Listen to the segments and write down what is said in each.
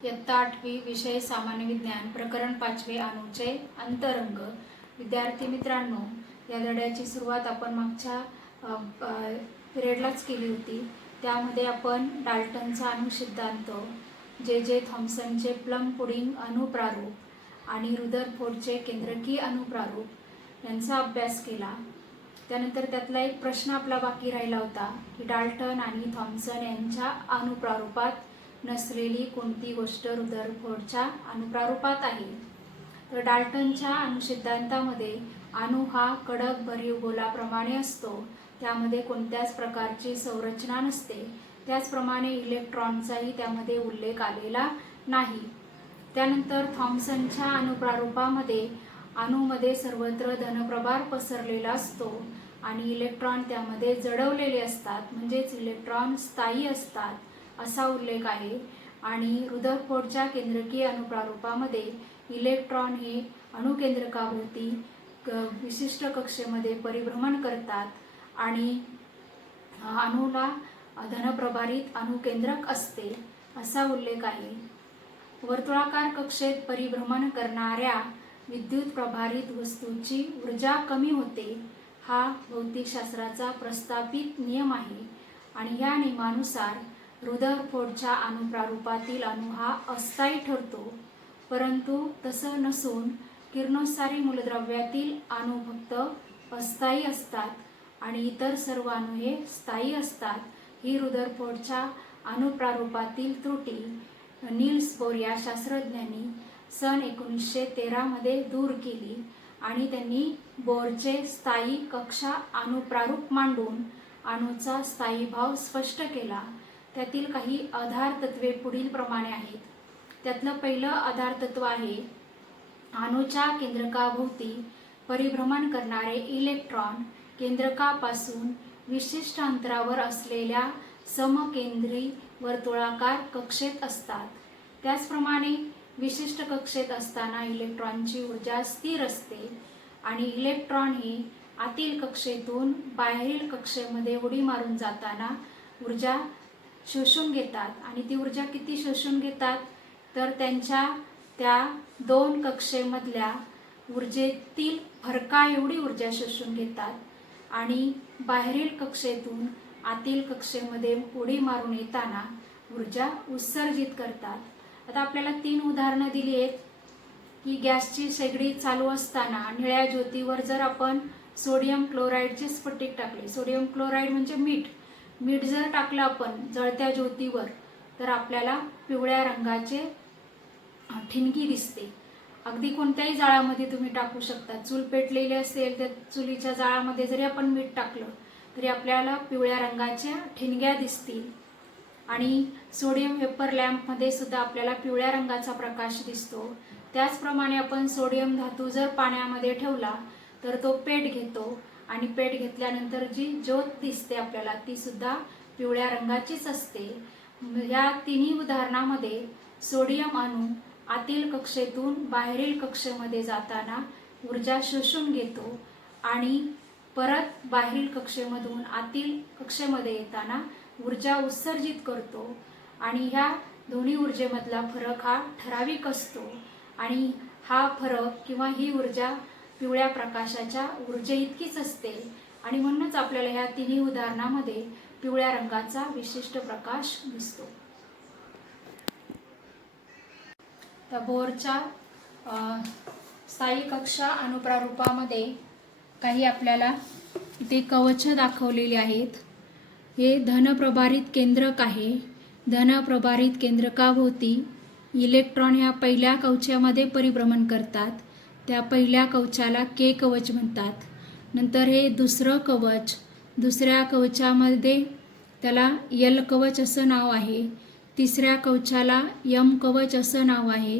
इयत्ता 8वी विषय सामान्य विज्ञान प्रकरण 5 अणूचे अंतरंग। विद्यार्थी मित्रांनो, या धड्याची सुरुवात आपण मागच्या पिरियडलाच केली होती। त्यामध्ये आपण डाल्टनचा अणु सिद्धांत, जे थॉम्सनचे प्लम पुडिंग अणुप्रारूप आणि रुदरफोर्डचे केंद्रकीय अणुप्रारूप यांचा अभ्यास केला। त्यानंतर त्यातला एक प्रश्न आपला बाकी राहिला होता की डाल्टन आणि थॉम्सन यांच्या अणुप्रारूपात नसलेली कोणती गोष्ट रुदरफोर्डच्या अणुप्रारूपात आहे। तर डाल्टनच्या अणुसिद्धांतामध्ये अणु हा कडक भरीव गोलाप्रमाणे असतो, त्यामध्ये कोणत्याच प्रकारची संरचना नसते। त्याचप्रमाणे इलेक्ट्रॉनचाही त्यामध्ये उल्लेख आलेला नाही। त्यानंतर थॉम्सनच्या अणुप्रारूपामध्ये अणूमध्ये सर्वत्र धनप्रभार पसरलेला असतो आणि इलेक्ट्रॉन त्यामध्ये जडवलेले असतात, म्हणजेच इलेक्ट्रॉन स्थायी असतात असा उल्लेख आहे। आणि रुदरफोर्डच्या केंद्रकीय अणुप्रारूपामध्ये इलेक्ट्रॉन हे अणुकेंद्रकाभोवती विशिष्ट कक्षेमध्ये परिभ्रमण करतात आणि अणूला धनप्रभारित अणुकेंद्रक असते असा उल्लेख आहे। वर्तुळाकार कक्षेत परिभ्रमण करणाऱ्या विद्युत प्रभारित वस्तूची ऊर्जा कमी होते, हा भौतिकशास्त्राचा प्रस्थापित नियम आहे आणि या नियमानुसार रुदरफोर्डच्या अणुप्रारूपातील अणु हा अस्थायी ठरतो। परंतु तसं नसून किरणोत्सारी मूलद्रव्यातील अणु फक्त अस्थायी असतात आणि इतर सर्व अणु हे स्थायी असतात। ही रुदरफोर्डच्या अणुप्रारूपातील त्रुटी नील्स बोर या शास्त्रज्ञांनी सन 1913 मध्ये दूर केली आणि त्यांनी बोरचे स्थायी कक्षा अणुप्रारूप मांडून अणूचा स्थायी भाव स्पष्ट केला। त्यातील काही आधार तत्वे पुढील प्रमाणे आहेत। त्यातलं पहिलं आधार तत्व आहे, अणूच्या केंद्रकाभोवती परिभ्रमण करणारे इलेक्ट्रॉन केंद्रकापासून विशिष्ट अंतरावर असलेल्या समकेंद्री वर्तुळाकार कक्षेत असतात। त्याचप्रमाणे विशिष्ट कक्षेत असताना इलेक्ट्रॉनची ऊर्जा स्थिर असते आणि इलेक्ट्रॉन हे आतील कक्षेतून बाहेरील कक्षेमध्ये उडी मारून जाताना ऊर्जा शोषून घेतात आणि ती ऊर्जा किती शोषून घेतात, तर त्यांच्या त्या दोन कक्षेमधल्या ऊर्जेतील फरका एवढी ऊर्जा शोषून घेतात आणि बाहेरील कक्षेतून आतील कक्षेमध्ये उडी मारून येताना ऊर्जा उत्सर्जित करतात। आता आपल्याला 3 उदाहरणं दिली आहेत की गॅसची शेगडी चालू असताना निळ्या ज्योतीवर जर आपण सोडियम क्लोराईडचे स्फटिक टाकले, सोडियम क्लोराईड म्हणजे मीठ जर टाकलं आपण जळत्या ज्योतीवर, तर आपल्याला पिवळ्या रंगाचे ठिणगी दिसते। अगदी कोणत्याही जाळामध्ये तुम्ही टाकू शकता। चूल पेटलेली असेल तर चुलीच्या जाळामध्ये जरी आपण मीठ टाकलं तरी आपल्याला पिवळ्या रंगाच्या ठिणग्या दिसतील आणि सोडियम वेपर लॅम्पमध्ये सुद्धा आपल्याला पिवळ्या रंगाचा प्रकाश दिसतो। त्याचप्रमाणे आपण सोडियम धातू जर पाण्यामध्ये ठेवला तर तो पेट घेतो आणि पेट घेतल्यानंतर जी ज्योत दिसते आपल्याला ती सुद्धा पिवळ्या रंगाचीच असते। या तिन्ही उदाहरणामध्ये सोडियम अणू आतील कक्षेतून बाहेरील कक्षेमध्ये जाताना ऊर्जा शोषून घेतो आणि परत बाहेरील कक्षेमधून आतील कक्षेमध्ये येताना ऊर्जा उत्सर्जित करतो आणि ह्या दोन्ही ऊर्जेमधला फरक हा ठराविक असतो आणि हा फरक किंवा ही ऊर्जा पिवळ्या प्रकाशाच्या ऊर्जेइतकीच असते आणि म्हणूनच आपल्याला ह्या तिन्ही उदाहरणामध्ये पिवळ्या रंगाचा विशिष्ट प्रकाश दिसतो। त्या बोरच्या स्थायी कक्षा अणुप्रारूपामध्ये काही आपल्याला इथे कवच दाखवलेली आहेत। हे धनप्रभारित केंद्रक आहे। धनप्रभारित केंद्रकाभोवती इलेक्ट्रॉन ह्या पहिल्या कवचामध्ये परिभ्रमण करतात, त्या पहिल्या कवचाला के कवच म्हणतात। नंतर हे दुसरं कवच, दुसऱ्या कवचामध्ये त्याला एल कवच असं नाव आहे, तिसऱ्या कवचाला एम कवच असं नाव आहे,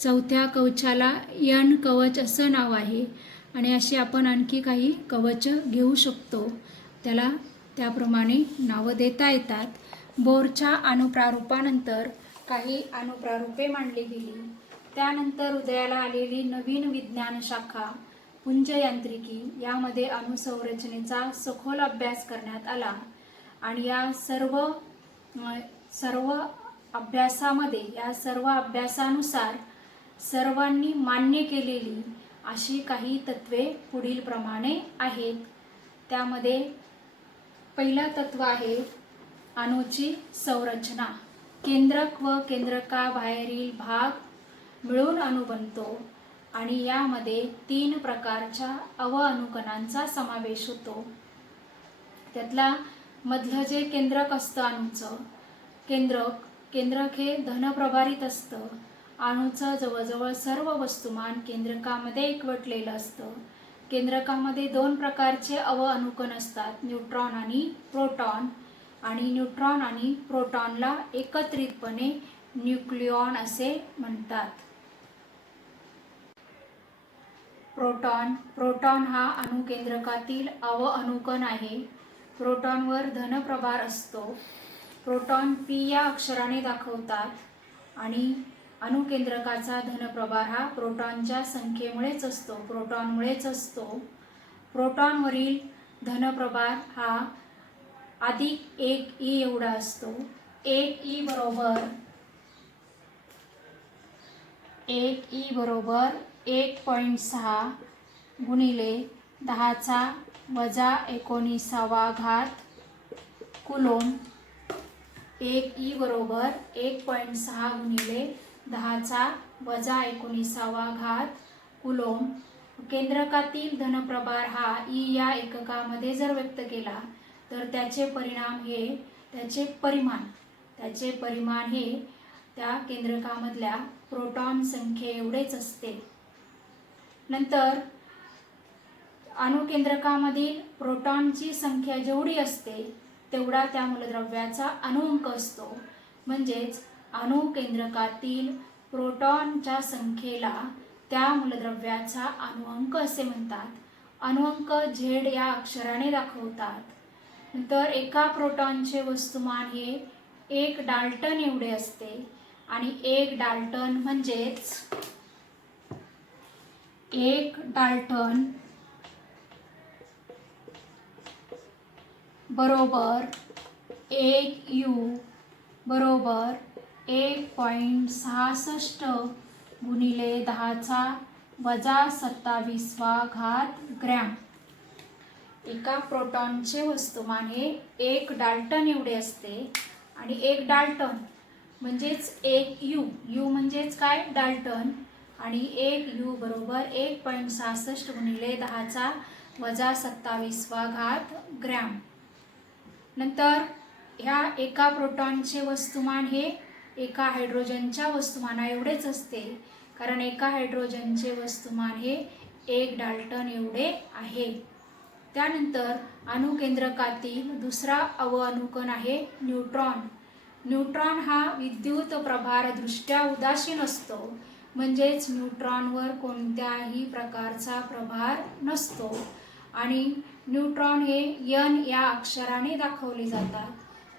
चौथ्या कवचाला एन कवच असं नाव आहे आणि अशी आपण आणखी काही कवच घेऊ शकतो, त्याला त्याप्रमाणे नावं देता येतात। बोरच्या अणुप्रारूपानंतर काही अणुप्रारूपे मांडली गेली। त्यानंतर उदयाला आलेली नवीन विज्ञान शाखा पुंज यांत्रिकी, यामध्ये अणुसंरचनेचा सखोल अभ्यास करण्यात आला आणि या सर्व अभ्यासामध्ये या सर्व अभ्यासानुसार सर्वांनी मान्य केलेली अशी काही तत्वे पुढील प्रमाणे आहेत. त्यामध्ये पहिलं तत्व आहे अणूची संरचना. केंद्रक व केंद्रकाबाहेरील भाग मिळून अणू बनतो आणि यामध्ये 3 प्रकारच्या अवअणुकणांचा समावेश होतो. त्यातला मधलं जे केंद्रक असतं अणूचं, केंद्रक हे धनप्रभारित असतं. अणूचं जवळजवळ सर्व वस्तुमान केंद्रकामध्ये एकवटलेलं असतं. केंद्रकामध्ये 2 प्रकारचे अवअणुकण असतात, न्यूट्रॉन आणि प्रोटॉन. आणि न्यूट्रॉन आणि प्रोटॉनला एकत्रितपणे न्यूक्लियॉन असे म्हणतात. प्रोटॉन हा अणुकेंद्रकातील अवअणुकण आहे. प्रोटॉनवर धनप्रभार असतो. प्रोटॉन P या अक्षराने दाखवतात आणि अणुकेंद्रकाचा धनप्रभार हा प्रोटॉनच्या संख्येमुळेच असतो, प्रोटॉनमुळेच असतो. प्रोटॉनवरील धनप्रभार हा अधिक 1e एवढा असतो. 1e बरोबर 1.6 गुणिले 10⁻⁻⁹ कुलोम. 1e बरोबर 1.6 गुणिले 10⁻⁻⁹ कुलोम. केंद्रकातील धनप्रभार हा E या एककामध्ये जर व्यक्त केला तर त्याचे परिमाण हे त्या केंद्रकामधल्या प्रोटॉन संख्ये एवढेच असते. नंतर अणुकेंद्रकामधील प्रोटॉनची संख्या जेवढी असते तेवढा त्या मूलद्रव्याचा अणुअंक असतो. म्हणजेच अणुकेंद्रकातील प्रोटॉनच्या संख्येला त्या मूलद्रव्याचा अणुअंक असे म्हणतात. अणुअंक Z या अक्षराने दाखवतात. नंतर एका प्रोटॉनचे वस्तुमान हे 1 डाल्टन एवढे असते आणि 1 डाल्टन म्हणजेच 1 डाल्टन बरोबर 1 U बरोबर 1.66 गुणिले 10⁻⁻27 ग्रॅम. एका प्रोटॉनचे वस्तुमान हे 1 डाल्टन एवढे असते आणि 1 डाल्टन म्हणजेच 1 U म्हणजेच काय, डाल्टन. आणि 1 U बरोबर 1.66 गुणिले 10⁻⁻27 ग्रॅम. नंतर ह्या एका प्रोटॉनचे वस्तुमान हे एका हायड्रोजनच्या वस्तुमाना एवढेच असते, कारण एका हायड्रोजनचे वस्तुमान हे 1 डाल्टन एवढे आहे. त्यानंतर अणुकेंद्रकातील दुसरा अवअणुकण आहे न्यूट्रॉन. न्यूट्रॉन हा विद्युत प्रभारदृष्ट्या उदासीन असतो. म्हणजेच न्यूट्रॉनवर कोणत्याही प्रकारचा प्रभार नसतो आणि न्यूट्रॉन हे N या अक्षराने दाखवले जातात.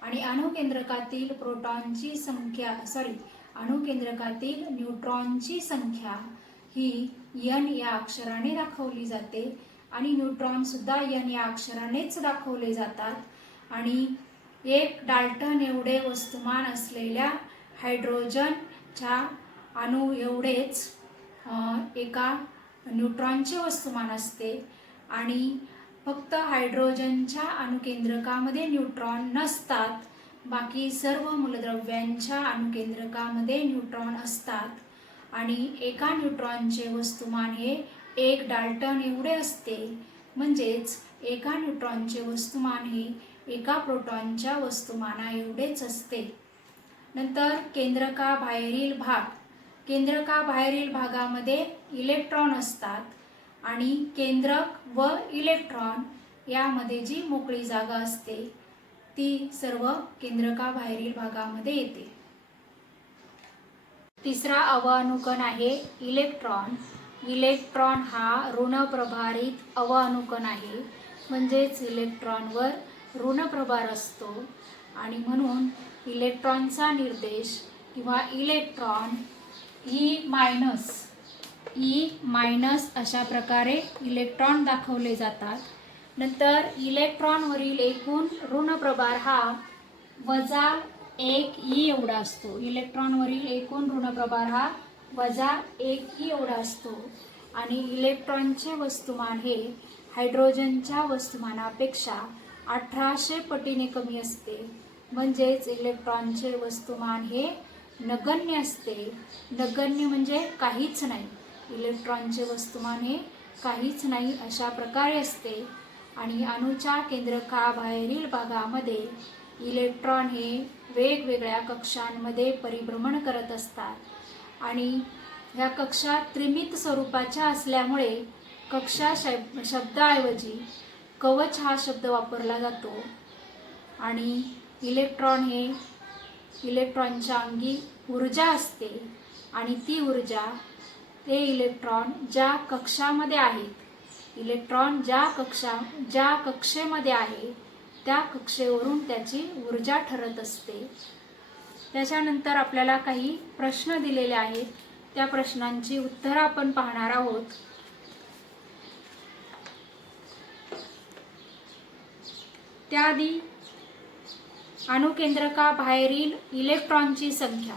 आणि अणुकेंद्रकातील न्यूट्रॉनची संख्या ही N या अक्षराने दाखवली जाते आणि न्यूट्रॉन सुद्धा N या अक्षरानेच दाखवले जातात. आणि 1 डाल्टन एवढे वस्तुमान असलेल्या हायड्रोजनच्या अणू एवढेच एका न्यूट्रॉनचे वस्तुमान असते आणि फक्त हायड्रोजनच्या अणुकेंद्रकामध्ये न्यूट्रॉन नसतात. बाकी सर्व मूलद्रव्यांच्या अणुकेंद्रकामध्ये न्यूट्रॉन असतात आणि एका न्यूट्रॉनचे वस्तुमान हे 1 डाल्टन एवढे असते. म्हणजेच एका न्यूट्रॉनचे वस्तुमान हे एका प्रोटॉनच्या वस्तुमाना एवढेच असते. नंतर केंद्रकाबाहेरील भागामध्ये इलेक्ट्रॉन असतात आणि केंद्रक व इलेक्ट्रॉन यामध्ये जी मोकळी जागा असते ती सर्व केंद्रकाबाहेरील भागामध्ये येते. तिसरा अवअणुकण आहे इलेक्ट्रॉन. इलेक्ट्रॉन हा ऋणप्रभारित अवअणुकण आहे. म्हणजेच इलेक्ट्रॉनवर ऋणप्रभार असतो आणि म्हणून इलेक्ट्रॉनचा निर्देश किंवा इलेक्ट्रॉन E- अशा प्रकारे इलेक्ट्रॉन दाखवले जातात. नंतर इलेक्ट्रॉनवरील एकूण ऋणप्रभार हा 1e एवढा असतो. इलेक्ट्रॉनवरील एकूण ऋणप्रभार हा -1e एवढा असतो आणि इलेक्ट्रॉनचे वस्तुमान हे हायड्रोजनच्या वस्तुमानापेक्षा 1800 पटीने कमी असते. म्हणजेच इलेक्ट्रॉनचे वस्तुमान हे नगण्य असते. नगण्य म्हणजे काहीच नाही. इलेक्ट्रॉनचे वस्तुमान हे काहीच नाही अशा प्रकारे असते. आणि अणूच्या केंद्रकाबाहेरील भागामध्ये इलेक्ट्रॉन हे वेगवेगळ्या कक्षांमध्ये परिभ्रमण करत असतात आणि ह्या कक्षा त्रिमित स्वरूपाच्या असल्यामुळे कक्षा शब्दाऐवजी कवच हा शब्द वापरला जातो. आणि इलेक्ट्रॉन हे इलेक्ट्रॉनच्या अंगी ऊर्जा असते आणि ती ऊर्जा ते इलेक्ट्रॉन ज्या कक्षामध्ये आहेत, इलेक्ट्रॉन ज्या कक्षेमध्ये आहे त्या कक्षेवरून त्याची ऊर्जा ठरत असते. त्याच्यानंतर आपल्याला काही प्रश्न दिलेले आहेत. त्या प्रश्नांची उत्तरं आपण पाहणार आहोत. त्याआधी अणुकेंद्रकाबाहेरील इलेक्ट्रॉनची संख्या,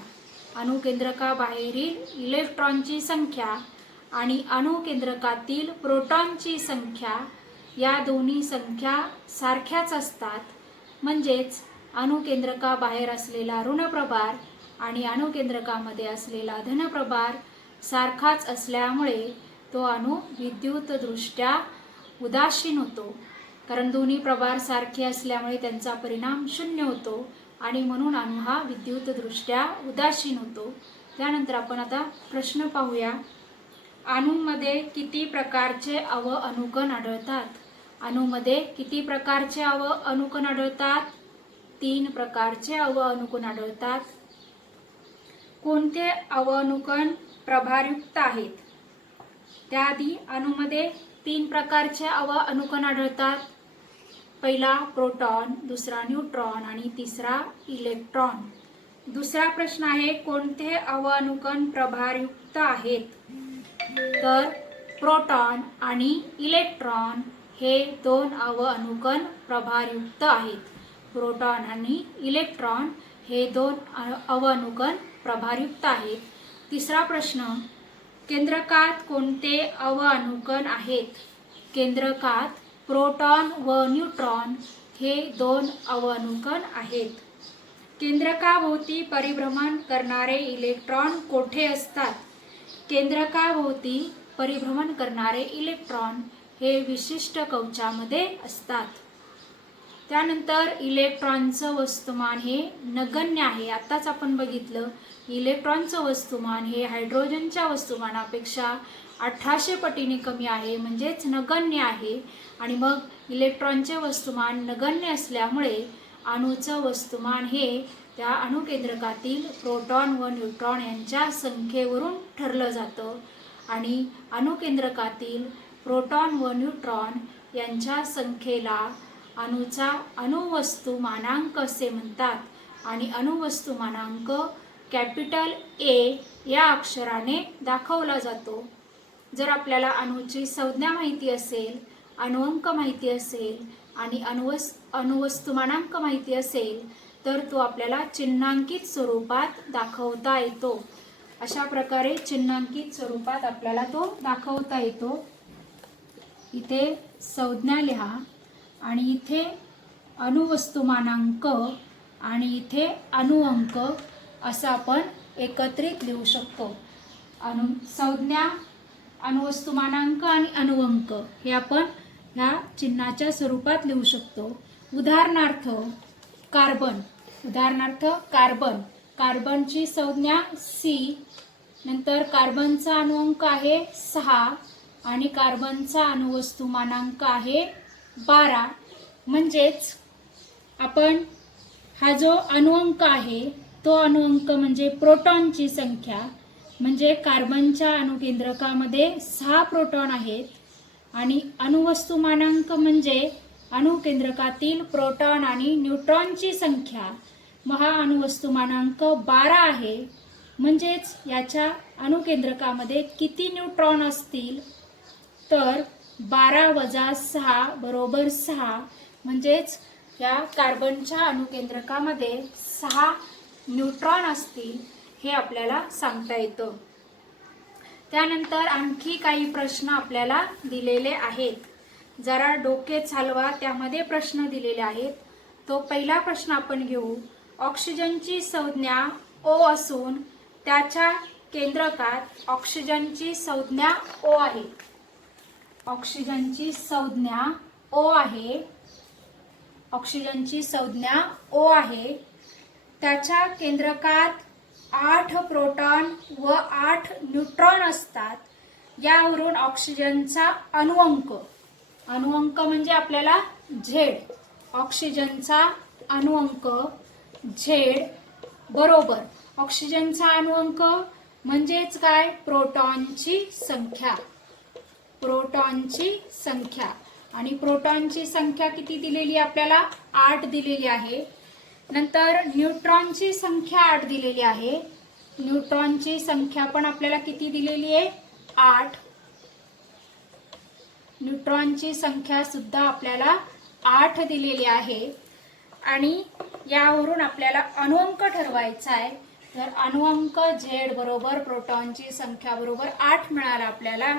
अणुकेंद्रकाबाहेरील इलेक्ट्रॉनची संख्या आणि अणुकेंद्रकातील प्रोटॉनची संख्या या दोन्ही संख्या सारख्याच असतात. म्हणजेच अणुकेंद्रकाबाहेर असलेला ऋणप्रभार आणि अणुकेंद्रकामध्ये असलेला धनप्रभार सारखाच असल्यामुळे तो अणू विद्युतदृष्ट्या उदासीन होतो. कारण दोन्ही प्रभार सारखे असल्यामुळे त्यांचा परिणाम 0 होतो आणि म्हणून अणू हा विद्युतदृष्ट्या उदासीन होतो. त्यानंतर आपण आता प्रश्न पाहूया. अणूमध्ये किती प्रकारचे अणुकण आढळतात? अणूमध्ये किती प्रकारचे अणुकण आढळतात? 3 प्रकारचे अणुकण आढळतात. कोणते अणुकण प्रभारयुक्त आहेत? त्याआधी अणूमध्ये 3 प्रकारचे अणुकण आढळतात. पहिला प्रोटॉन, दुसरा न्यूट्रॉन आणि तिसरा इलेक्ट्रॉन. दुसरा प्रश्न आहे, कोणते अणुकण प्रभारयुक्त आहेत? तर प्रोटॉन आणि इलेक्ट्रॉन हे 2 अणुकण प्रभारयुक्त आहेत. प्रोटॉन आणि इलेक्ट्रॉन हे 2 अणुकण प्रभारयुक्त आहेत. तिसरा प्रश्न, केंद्रकात कोणते अणुकण आहेत? केंद्रकात प्रोटॉन व न्यूट्रॉन हे 2 अणुकण आहेत. केंद्रकाभोवती परिभ्रमण करणारे इलेक्ट्रॉन कोठे असतात? केंद्रकाभोवती परिभ्रमण करणारे इलेक्ट्रॉन हे विशिष्ट कवचामध्ये असतात. त्यानंतर इलेक्ट्रॉनचं वस्तुमान हे नगण्य आहे. आताच आपण बघितलं, इलेक्ट्रॉनचं वस्तुमान हे हायड्रोजनच्या वस्तुमानापेक्षा 1800 पटीने कमी आहे, म्हणजेच नगण्य आहे. आणि मग इलेक्ट्रॉनचे वस्तुमान नगण्य असल्यामुळे अणूचं वस्तुमान हे त्या अणुकेंद्रकातील प्रोटॉन व न्यूट्रॉन यांच्या संख्येवरून ठरलं जातं. आणि अणुकेंद्रकातील प्रोटॉन व न्यूट्रॉन यांच्या संख्येला अणूचा अणुवस्तुमानांक असे म्हणतात. आणि अणुवस्तुमानांक कॅपिटल A या अक्षराने दाखवला जातो. जर आपल्याला अणूची संज्ञा माहिती असेल, अणुअंक माहिती असेल आणि अणुवस्तुमानांक माहिती असेल तर तो आपल्याला चिन्हांकित स्वरूपात दाखवता येतो. अशा प्रकारे चिन्हांकित स्वरूपात आपल्याला तो दाखवता येतो. इथे संज्ञा लिहा आणि इथे अणुवस्तुमानांक आणि इथे अणुअंक असं आपण एकत्रित लिहू शकतो. संज्ञा, अणुवस्तुमानांक आणि अणुअंक हे आपण ह्या चिन्हाच्या स्वरूपात लिहू शकतो. उदाहरणार्थ कार्बन, कार्बनची संज्ञा C, नंतर कार्बनचा अणुअंक आहे 6 आणि कार्बनचा अणुवस्तुमानांक आहे 12. म्हणजेच आपण हा जो अणुअंक आहे तो अणुअंक म्हणजे प्रोटॉनची संख्या, म्हणजे कार्बनच्या अणुकेंद्रकामध्ये 6 प्रोटॉन आहेत आणि अणुवस्तुमानांक म्हणजे अणुकेंद्रकातील प्रोटॉन आणि न्यूट्रॉनची संख्या. मग हा अणुवस्तुमानांक 12 आहे. म्हणजेच याच्या अणुकेंद्रकामध्ये किती न्यूट्रॉन असतील? तर 12 - 6 = 6. म्हणजेच या कार्बनच्या अणुकेंद्रकामध्ये 6 न्यूट्रॉन असतील हे आपल्याला सांगता येतं. त्यानंतर आणखी काही प्रश्न आपल्याला दिलेले आहेत. जरा डोके चालवा, त्यामध्ये प्रश्न दिलेले आहेत. तो पहिला प्रश्न आपण घेऊ. ऑक्सिजनची संज्ञा O असून त्याच्या केंद्रकात ऑक्सिजनची संज्ञा O आहे. ऑक्सिजनची संज्ञा O आहे. ऑक्सिजनची संज्ञा O आहे. त्याच्या केंद्रकात 8 प्रोटॉन व 8 न्यूट्रॉन असतात. यावरून ऑक्सिजनचा अणुअंक, अणुअंक म्हणजे आपल्याला Z, ऑक्सिजनचा अणुअंक Z बरोबर ऑक्सिजनचा अणुअंक म्हणजेच काय, प्रोटॉनची संख्या, प्रोटॉनची संख्या. आणि प्रोटॉनची संख्या किती दिलेली आपल्याला, 8 दिलेली आहे. नंतर न्यूट्रॉनची संख्या 8 दिलेली आहे. न्यूट्रॉनची संख्या पण आपल्याला किती दिलेली आहे, 8. न्यूट्रॉनची संख्या सुद्धा आपल्याला 8 दिलेली आहे. आणि यावरून आपल्याला अणुअंक ठरवायचा आहे. तर अणुअंक Z बरोबर प्रोटॉनची संख्या बरोबर 8 मिळाला आपल्याला.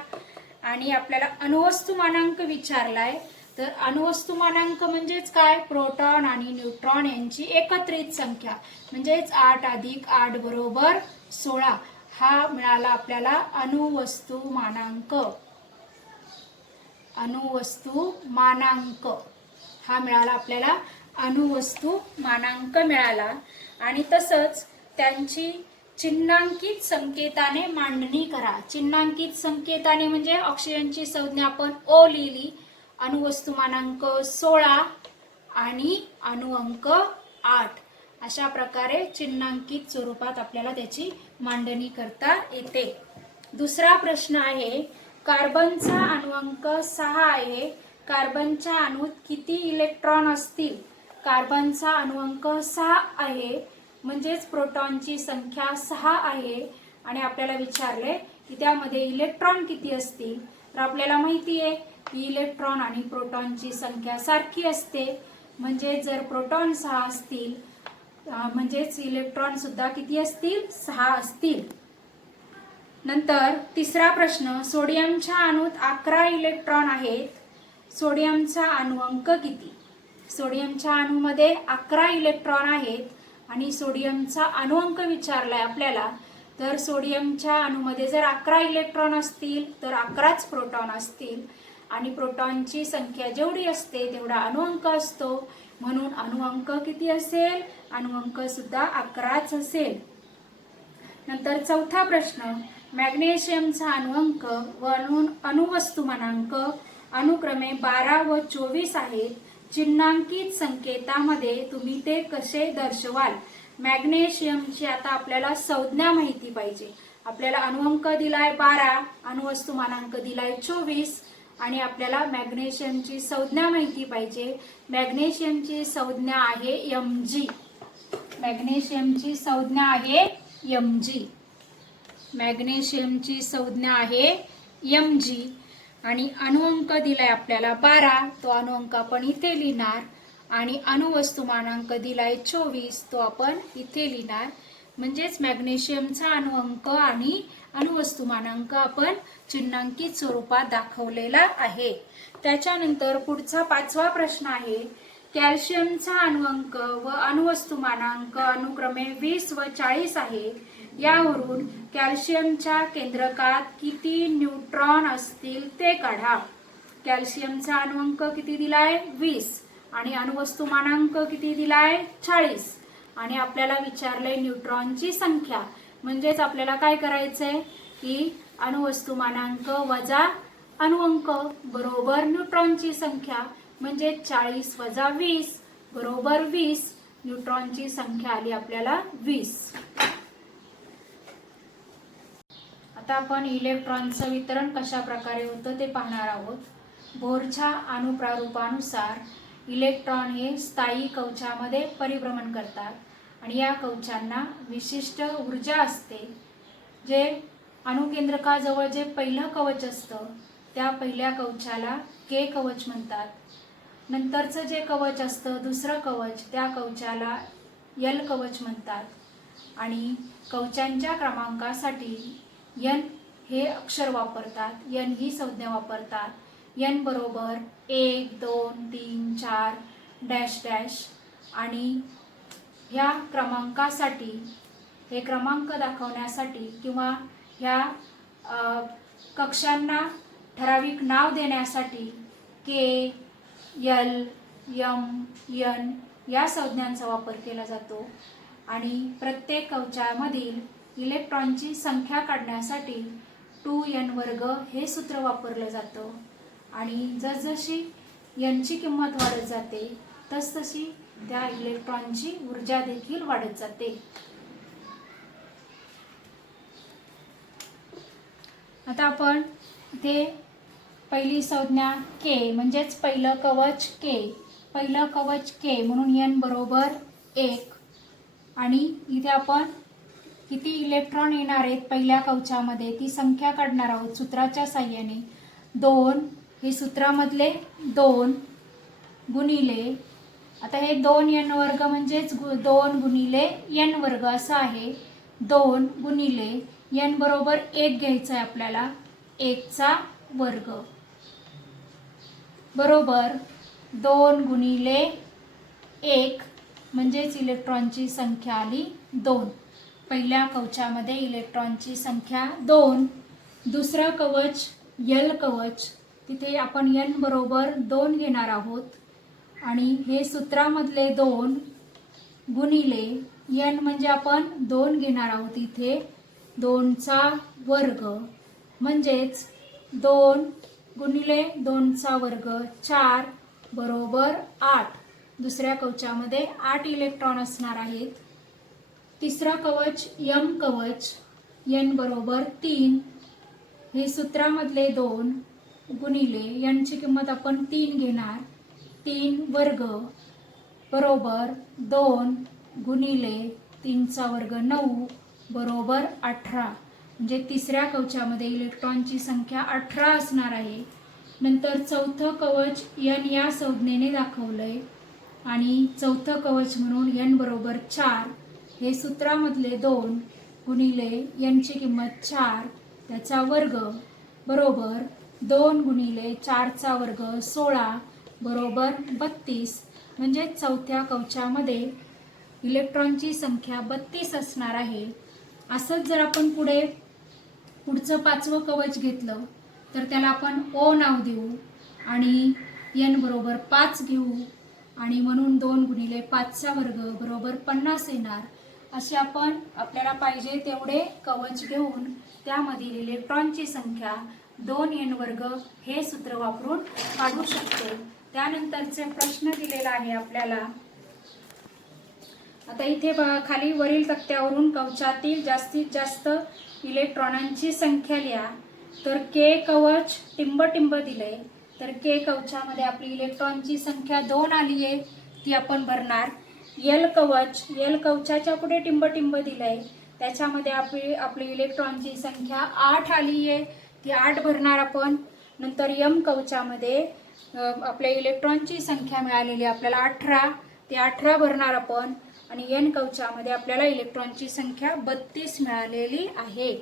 आणि आपल्याला अणुवस्तुमानांक विचारलाय. तर अणुवस्तुमानांक म्हणजेच काय, प्रोटॉन आणि न्यूट्रॉन यांची एकत्रित संख्या म्हणजेच 8 अधिक 8 बरोबर 16. हा मिळाला आपल्याला अणुवस्तुमानांक. अणुवस्तुमानांक हा मिळाला आपल्याला, अणुवस्तुमानांक मिळाला. आणि तसंच त्यांची चिन्हांकित संकेताने मांडणी करा. चिन्हांकित संकेताने म्हणजे ऑक्सिजनची संज्ञा आपण O लिहिली, अणुवस्तुमानांक 16 आणि अणुअंक 8. अशा प्रकारे चिन्हांकित स्वरूपात आपल्याला त्याची मांडणी करता येते. दुसरा प्रश्न आहे, कार्बनचा अणुअंक 6 आहे. कार्बनच्या अणुत किती इलेक्ट्रॉन असतील. कार्बनचा अणुअंक 6 आहे म्हणजेच प्रोटॉनची संख्या 6 आहे. आणि आपल्याला विचारले की त्यामध्ये इलेक्ट्रॉन किती असतील. तर आपल्याला माहिती आहे की इलेक्ट्रॉन आणि प्रोटॉनची संख्या सारखी असते. म्हणजे जर प्रोटॉन 6 असतील म्हणजेच इलेक्ट्रॉन सुद्धा किती असतील, 6 असतील. नंतर तिसरा प्रश्न, सोडियमच्या अणुत 11 इलेक्ट्रॉन आहेत. सोडियमचा अणुअंक किती. सोडियमच्या अणुमध्ये 11 इलेक्ट्रॉन आहेत आणि सोडियमचा अणुअंक विचारलाय आपल्याला. तर सोडियमच्या अणुमध्ये जर 11 इलेक्ट्रॉन असतील तर 11च प्रोटॉन असतील. आणि प्रोटॉनची संख्या जेवढी असते तेवढा अणुअंक असतो. म्हणून अणुअंक किती असेल, अणुअंक सुद्धा 11च असेल. नंतर चौथा प्रश्न, मॅग्नेशियमचा अणुअंक व अणुवस्तुमानांक अनुक्रमे 12 व 24 आहेत. चिन्हांकित संकेतामध्ये तुम्ही ते कसे दर्शवाल. मॅग्नेशियमची आता आपल्याला संज्ञा माहिती पाहिजे. आपल्याला अणुअंक दिलाय 12, अणुवस्तुमानांक दिलाय 24 आणि आपल्याला मॅग्नेशियमची संज्ञा माहिती पाहिजे. मॅग्नेशियमची संज्ञा आहे Mg. मॅग्नेशियमची संज्ञा आहे Mg. मॅग्नेशियमची संज्ञा आहे Mg. आणि अणुअंक दिलाय आपल्याला 12, तो अणुअंक आपण इथे लिहिणार. आणि अणुवस्तुमानांक दिलाय 24, तो आपण इथे लिहिणार. म्हणजेच मॅग्नेशियमचा अणुअंक आणि अणुवस्तुमानांक आपण चिन्हांकित स्वरूपात दाखवलेला आहे. त्याच्यानंतर पुढचा 5वा प्रश्न आहे, कॅल्शियमचा अणुअंक व अणुवस्तुमानांक अनुक्रमे 20 व 40 आहे. यावरून कॅल्शियमच्या केंद्रकात किती न्यूट्रॉन असतील ते काढा. कॅल्शियमचा अणुअंक किती दिलाय 20 आणि अणुवस्तुमानांक किती दिलाय 40. आणि आपल्याला विचारलंय न्यूट्रॉनची संख्या. म्हणजेच आपल्याला काय करायचंय की अणुवस्तुमानांक वजा अणुअंक बरोबर न्यूट्रॉनची संख्या. म्हणजे 40 वजा 20 बरोबर 20. न्यूट्रॉनची संख्या आली आपल्याला 20. आता आपण इलेक्ट्रॉनचं वितरण कशा प्रकारे होतं ते पाहणार आहोत. बोरच्या अणुप्रारूपानुसार इलेक्ट्रॉन हे स्थायी कवचामध्ये परिभ्रमण करतात आणि या कवचांना विशिष्ट ऊर्जा असते. जे अणुकेंद्रकाजवळ जे पहिलं कवच असतं त्या पहिल्या कवचाला K कवच म्हणतात. नंतरचं जे कवच असतं दुसरं कवच त्या कवचाला L कवच म्हणतात. आणि कवचांच्या क्रमांकासाठी n हे अक्षर वापरतात, n ही संज्ञा वापरतात. n बरोबर 1 2 3 4 डॅश डॅश. आणि ह्या क्रमांकासाठी, हे क्रमांक दाखवण्यासाठी किंवा ह्या कक्षांना ठराविक नाव देण्यासाठी k, l, m, n या संज्ञांचा वापर केला जातो. आणि प्रत्येक कवचामधील इलेक्ट्रॉनची संख्या काढण्यासाठी 2n वर्ग हे सूत्र वापरलं जातं. आणि जसजशी n ची किंमत वाढत जाते तसतशी त्या इलेक्ट्रॉनची ऊर्जा देखील वाढत जाते. आता आपण इथे पहिली संज्ञा k म्हणजेच पहिलं कवच k म्हणून n बरोबर 1. आणि इथे आपण किती इलेक्ट्रॉन येणार आहेत पहिल्या कवचामध्ये ती संख्या काढणार आहोत सूत्राच्या साहाय्याने. 2 हे सूत्रामधले 2 गुणिले, आता हे 2n वर्ग म्हणजेच 2 गुणिले n वर्ग असं आहे. 2 गुणिले n बरोबर 1 घ्यायचं आहे आपल्याला, 1 चा वर्ग बरोबर 2 गुणिले 1 म्हणजेच इलेक्ट्रॉनची संख्या आली 2. पहिल्या कवचामध्ये इलेक्ट्रॉनची संख्या 2. दुसरं कवच l कवच, तिथे आपण n बरोबर 2 घेणार आहोत. आणि हे सूत्रामधले 2 गुणिले n म्हणजे आपण 2 घेणार आहोत इथे, 2 चा वर्ग म्हणजेच 2 गुणिले 2 चा वर्ग 4 बरोबर 8. दुसऱ्या कवचामध्ये 8 इलेक्ट्रॉन असणार आहेत. तिसरं कवच m कवच, n बरोबर 3. हे सूत्रामधले 2 गुणिले n ची किंमत आपण 3 घेणार, 3 वर्ग बरोबर 2 गुणिले 3 चा वर्ग 9 बरोबर 18. म्हणजे तिसऱ्या कवचामध्ये इलेक्ट्रॉनची संख्या 18 असणार आहे. नंतर चौथं कवच n या संज्ञेने दाखवलंय आणि चौथं कवच म्हणून n बरोबर 4. हे सूत्रामधले 2 गुणिले n ची किंमत 4 त्याचा वर्ग बरोबर 2 गुणिले 4 चा वर्ग 16 बरोबर 32. म्हणजे चौथ्या कवचामध्ये इलेक्ट्रॉनची संख्या 32 असणार आहे. असंच जर आपण पुढचं 5वं कवच घेतलं तर त्याला आपण O नाव देऊ आणि n बरोबर 5 घेऊ आणि म्हणून 2 गुणिले 5 चा वर्ग बरोबर 50 येणार. असे आपण आपल्याला पाहिजे तेवढे कवच घेऊन त्यामधील इलेक्ट्रॉनची संख्या 2n वर्ग हे सूत्र वापरून काढू शकतो. त्यानंतरचे प्रश्न दिलेला आहे आपल्याला. आता इथे खाली वरील तक्त्यावरून कवचातील जास्तीत जास्त इलेक्ट्रॉनांची संख्या लिहा. तर k कवच टिंब दिलंय, तर k कवचामध्ये आपली इलेक्ट्रॉनची संख्या 2 आली आहे, ती आपण भरणार. l कवचाच्या पुढे टिंब दिलंय, त्याच्यामध्ये आपली इलेक्ट्रॉनची संख्या 8 आली आहे, ती 8 भरणार आपण. नंतर m कवचामध्ये आपल्या इलेक्ट्रॉनची संख्या मिळालेली आपल्याला 18, ती 18 भरणार आपण. आणि n कवचामध्ये आपल्याला इलेक्ट्रॉनची संख्या 32 मिळालेली आहे.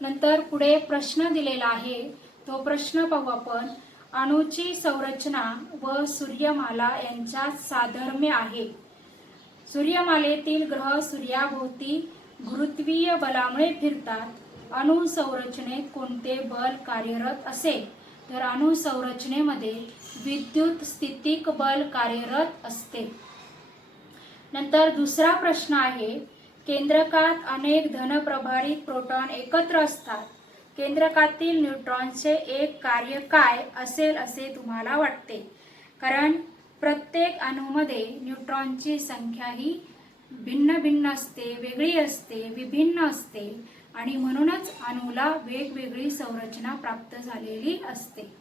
नंतर पुढे प्रश्न दिलेला आहे, तो प्रश्न पाहू आपण. अणूची संरचना व सूर्यमाला यांच्यात साधर्म्य आहे. सूर्यमालेतील ग्रह सूर्याभोवती गुरुत्वीय बलामुळे फिरतात. अणु संरचनेत कोणते बल कार्यरत असेल? तर अणु संरचनेमध्ये विद्युत स्थितिक बल कार्यरत असते. नंतर दुसरा प्रश्न आहे, केंद्रकात अनेक धनप्रभारित प्रोटॉन एकत्र असतात. केंद्रकातील न्यूट्रॉनचे एक कार्य काय असेल असे तुम्हाला वाटते? कारण प्रत्येक अणूमध्ये न्यूट्रॉनची संख्या ही भिन्न असते, वेगळी असते, विभिन्न असते आणि म्हणूनच अणूला वेगवेगळी संरचना प्राप्त झालेली असते.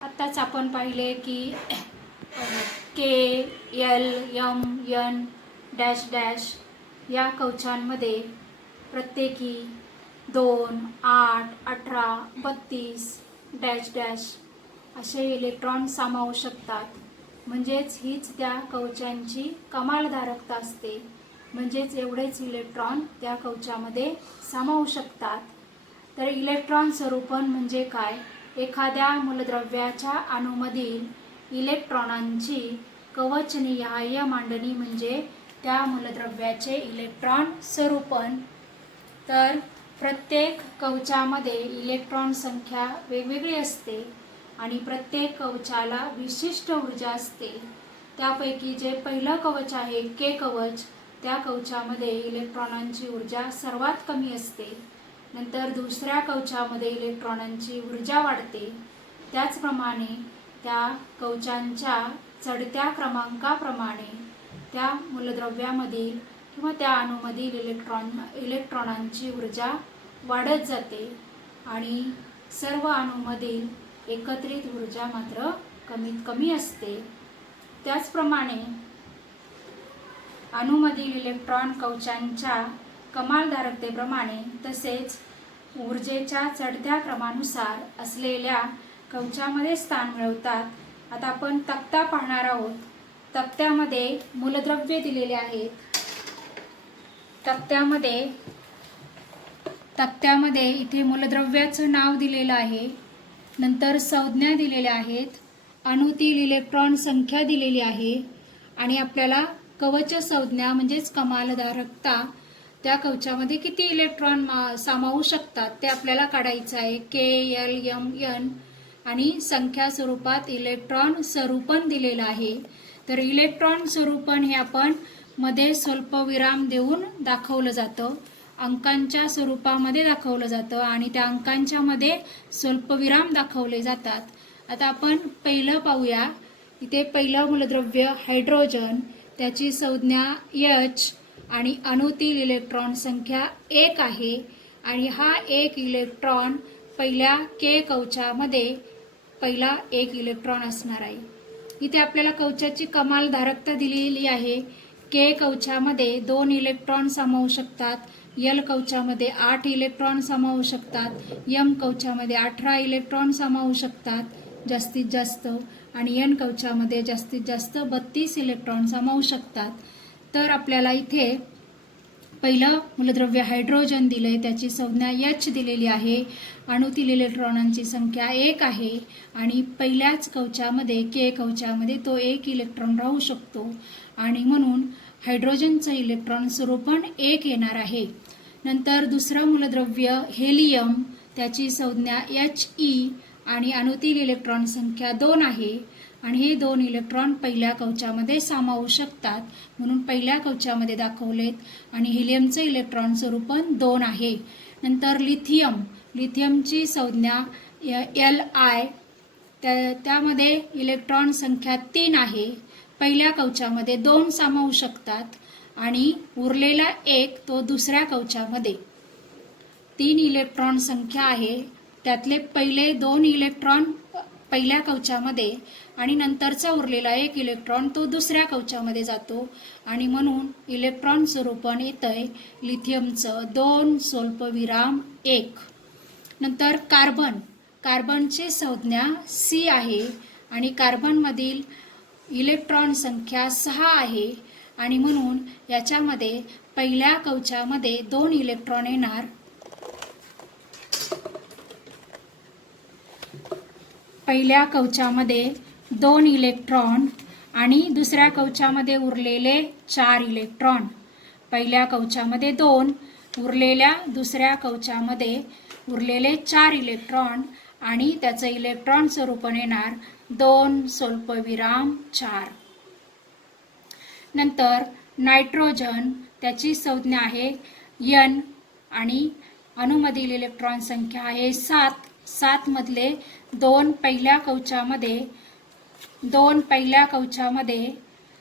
आताच आपण पाहिले की k, l, m, n dash dash या कवचांमध्ये प्रत्येकी 2, 8, 18, 32 डॅश डॅश असे इलेक्ट्रॉन सामावू शकतात. म्हणजेच हीच त्या कवचांची कमालधारकता असते म्हणजेच एवढेच इलेक्ट्रॉन त्या कवचामध्ये सामावू शकतात. तर इलेक्ट्रॉन स्वरूपन म्हणजे काय? एखाद्या मूलद्रव्याच्या अणूमधील इलेक्ट्रॉनांची कवचनिहाय मांडणी म्हणजे त्या मूलद्रव्याचे इलेक्ट्रॉन स्वरूपन. तर प्रत्येक कवचामध्ये इलेक्ट्रॉन संख्या वेगवेगळी असते आणि प्रत्येक कवचाला विशिष्ट ऊर्जा असते. त्यापैकी जे पहिलं कवच आहे के कवच, त्या कवचामध्ये इलेक्ट्रॉनांची ऊर्जा सर्वात कमी असते. नंतर दुसऱ्या कवचामध्ये इलेक्ट्रॉनांची ऊर्जा वाढते. त्याचप्रमाणे त्या कवचांच्या चढत्या क्रमांकाप्रमाणे त्या मूलद्रव्यामधील किंवा त्या अणूमधील इलेक्ट्रॉनांची ऊर्जा वाढत जाते आणि सर्व अणूमधील एकत्रित ऊर्जा मात्र कमीत कमी असते. त्याचप्रमाणे अणूमधील इलेक्ट्रॉन कवचांच्या कमाल धारकतेप्रमाणे तसेच ऊर्जेच्या चढत्या क्रमानुसार असलेल्या कवचामध्ये स्थान मिळवतात. आता आपण तक्ता पाहणार आहोत. तक्त्यामध्ये मूलद्रव्ये दिलेले आहेत. तक्त्यामध्ये इथे मूलद्रव्याचं नाव दिलेलं आहे. नंतर संज्ञा दिलेल्या आहेत. अणूतील इलेक्ट्रॉन संख्या दिलेली आहे आणि आपल्याला कवच संज्ञा म्हणजेच कमालधारकता, त्या कवचामध्ये किती इलेक्ट्रॉन सामावू शकतात ते आपल्याला काढायचं आहे. के, एल, एम, एन आणि संख्या स्वरूपात इलेक्ट्रॉन स्वरूपन दिलेलं आहे. तर इलेक्ट्रॉन स्वरूपन हे आपण मध्ये स्वल्पविराम देऊन दाखवलं जातं, अंकांच्या स्वरूपामध्ये दाखवलं जातं आणि त्या अंकांच्या मध्ये स्वल्पविराम दाखवले जातात. आता आपण पहिलं पाहूया. इथे पहिलं मूलद्रव्य हायड्रोजन, त्याची संज्ञा H आणि अणूतील इलेक्ट्रॉन संख्या 1 आहे आणि हा एक इलेक्ट्रॉन पहिल्या के कवचामध्ये पहिला एक इलेक्ट्रॉन असणार आहे. इथे आपल्याला कवचाची कमाल धारकता दिलेली आहे. के कवचामध्ये 2 इलेक्ट्रॉन सामावू शकतात, एल कवचामध्ये 8 इलेक्ट्रॉन सामावू शकतात, एम कवचामध्ये 18 इलेक्ट्रॉन सामावू शकतात जास्तीत जास्त आणि एन कवचामध्ये जास्तीत जास्त 32 इलेक्ट्रॉन सामावू शकतात. तर आपल्याला इथे पहिलं मूलद्रव्य हायड्रोजन दिलंय, त्याची संज्ञा H दिलेली आहे. अणूतील इलेक्ट्रॉनांची संख्या 1 आहे आणि पहिल्याच कवचामध्ये के कवचामध्ये तो 1 इलेक्ट्रॉन राहू शकतो आणि म्हणून हायड्रोजनचं इलेक्ट्रॉन स्वरूपण 1 येणार आहे. नंतर दुसरं मूलद्रव्य हेलियम, त्याची संज्ञा He आणि अणूतील इलेक्ट्रॉन संख्या 2 आहे आणि हे 2 इलेक्ट्रॉन पहिल्या कवचामध्ये सामावू शकतात म्हणून पहिल्या कवचामध्ये दाखवलेत आणि हेलियमचं इलेक्ट्रॉन स्वरूपण 2 आहे. नंतर लिथियमची संज्ञा Li, त्यामध्ये इलेक्ट्रॉन संख्या 3 आहे. पहिल्या कवचामध्ये 2 सामावू शकतात आणि उरलेला 1 तो दुसऱ्या कवचामध्ये. 3 इलेक्ट्रॉन संख्या आहे, त्यातले पहिले 2 इलेक्ट्रॉन पहिल्या कवचामध्ये आणि नंतरचा उरलेला 1 इलेक्ट्रॉन तो दुसऱ्या कवचामध्ये जातो आणि म्हणून इलेक्ट्रॉन स्वरूपण येतंय लिथियमचं 2 स्वल्पविराम 1. नंतर कार्बनची संज्ञा C आहे आणि कार्बनमधील इलेक्ट्रॉन संख्या 6 आहे आणि म्हणून याच्यामध्ये पहिल्या कवचामध्ये 2 इलेक्ट्रॉन येणार. पहिल्या कवचामध्ये 2 इलेक्ट्रॉन आणि दुसऱ्या कवचामध्ये उरलेले 4 इलेक्ट्रॉन. पहिल्या कवचामध्ये 2, उरलेल्या दुसऱ्या कवचामध्ये उरलेले 4 इलेक्ट्रॉन आणि त्याचं इलेक्ट्रॉन स्वरूपण येणार 2 स्वल्पविराम 4. नंतर नायट्रोजन, त्याची संज्ञा आहे N आणि अणूमधील इलेक्ट्रॉन संख्या आहे 7. 7 मधले 2 पहिल्या कवचामध्ये,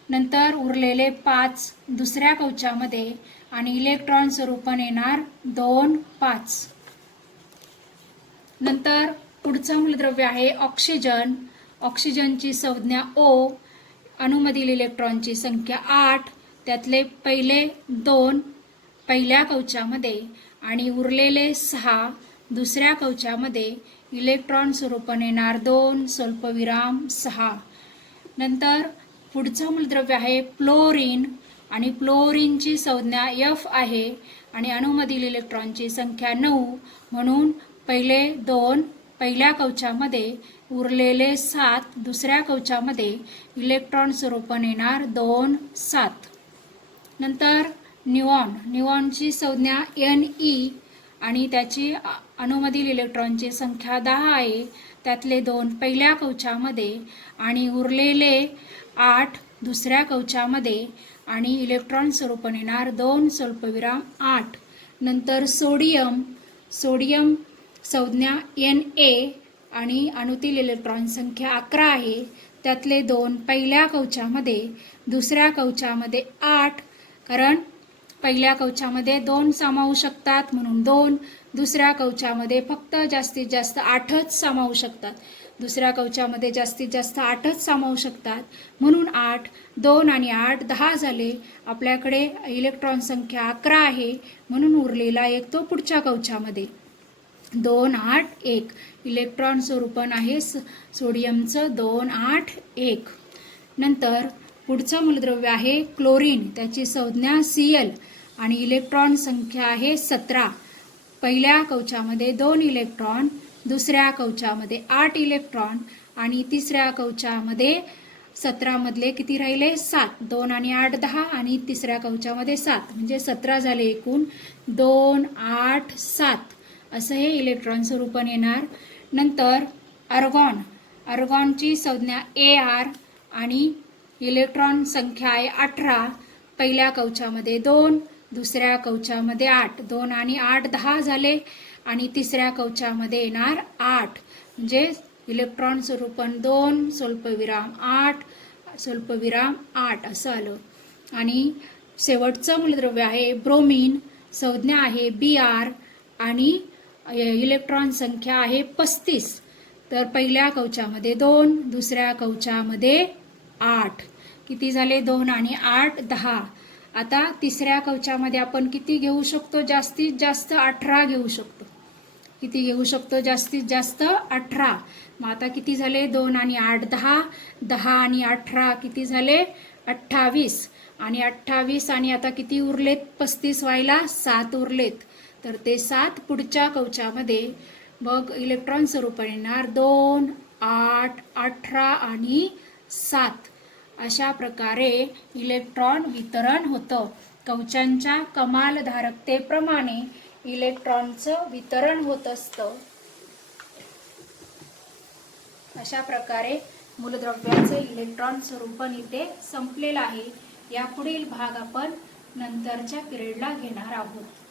नंतर उरलेले 5 दुसऱ्या कवचामध्ये आणि इलेक्ट्रॉन स्वरूपण येणार 2, 5. नंतर पुढचं मूलद्रव्य आहे ऑक्सिजन. ऑक्सिजनची संज्ञा O, अणूमधील इलेक्ट्रॉनची संख्या 8, त्यातले पहिले 2 पहिल्या कवचामध्ये आणि उरलेले 6 दुसऱ्या कवचामध्ये, इलेक्ट्रॉन स्वरूपण येणार 2 स्वल्पविराम 6. नंतर पुढचं मूलद्रव्य आहे फ्लोरीन. आणि फ्लोरीनची संज्ञा F आहे आणि अणूमधील इलेक्ट्रॉनची संख्या 9 म्हणून पहिले 2 पहिल्या कवचामध्ये, उरलेले 7 दुसऱ्या कवचामध्ये इलेक्ट्रॉन स्वरूपाने येणार 2 7. नंतर न्यूऑनची संज्ञा Ne आणि त्याची अणूमधील इलेक्ट्रॉनची संख्या 10 आहे. त्यातले 2 पहिल्या कवचामध्ये आणि उरलेले 8 दुसऱ्या कवचामध्ये आणि इलेक्ट्रॉन स्वरूपाने येणार 2 स्वल्पविराम 8. नंतर सोडियम संज्ञा Na आणि अणूतील इलेक्ट्रॉन संख्या 11 आहे. त्यातले 2 पहिल्या कवचामध्ये, दुसऱ्या कवचामध्ये 8, कारण पहिल्या कवचामध्ये 2 सामावू शकतात म्हणून 2, दुसऱ्या कवचामध्ये फक्त जास्तीत जास्त 8च सामावू शकतात, दुसऱ्या कवचामध्ये जास्तीत जास्त 8च सामावू शकतात म्हणून 8, 2 आणि 8 10 झाले. आपल्याकडे इलेक्ट्रॉन संख्या 11 आहे म्हणून उरलेला एक तो पुढच्या कवचामध्ये. 2 8 1 इलेक्ट्रॉन स्वरूपन आहे सोडियमचं 2 8 1. नंतर पुढचं मूलद्रव्य आहे क्लोरीन. त्याची संज्ञा Cl आणि इलेक्ट्रॉन संख्या आहे 17. पहिल्या कवचामध्ये 2 इलेक्ट्रॉन, दुसऱ्या कवचामध्ये 8 इलेक्ट्रॉन आणि तिसऱ्या कवचामध्ये 17 मधले किती राहिले 7. 2 आणि 8 10 आणि तिसऱ्या कवचामध्ये 7 म्हणजे 17 झाले एकूण. 2 8 7 असं हे इलेक्ट्रॉन स्वरूपन येणार. नंतर अर्गॉनची संज्ञा Ar आणि इलेक्ट्रॉन संख्या आहे 18. पहिल्या कवचामध्ये 2, दुसऱ्या कवचामध्ये 8. 2 आणि 8 10 झाले आणि तिसऱ्या कवचामध्ये येणार 8 म्हणजे इलेक्ट्रॉन स्वरूपन 2 स्वल्पविराम 8 स्वल्पविराम 8 असं आलं. आणि शेवटचं मूलद्रव्य आहे ब्रोमीन. संज्ञा आहे Br आणि इलेक्ट्रॉन संख्या आहे 35. तर पहिल्या कवचामध्ये 2, दुसऱ्या कवचामध्ये 8. किती झाले 2 आणि 8 10. आता तिसऱ्या कवचामध्ये आपण किती घेऊ शकतो, जास्तीत जास्त 18 घेऊ शकतो. किती घेऊ शकतो, जास्तीत जास्त 18. मग आता किती झाले 2 आणि 8 10, 10 आणि 18 किती झाले 28. आणि 28 आणि आता किती उरलेत 35 व्हायला 7 उरलेत. तर ते 7 पुढच्या कवचामध्ये मग इलेक्ट्रॉन स्वरूपाने येणार 2 8 18 आणि 7. अशा प्रकारे इलेक्ट्रॉन वितरण होतं. कवचांच्या कमाल धारकतेप्रमाणे इलेक्ट्रॉनचं वितरण होत असतं. अशा प्रकारे मूलद्रव्याचं इलेक्ट्रॉन स्वरूपन इथे संपलेलं आहे. यापुढील भाग आपण नंतरच्या पिरियडला घेणार आहोत.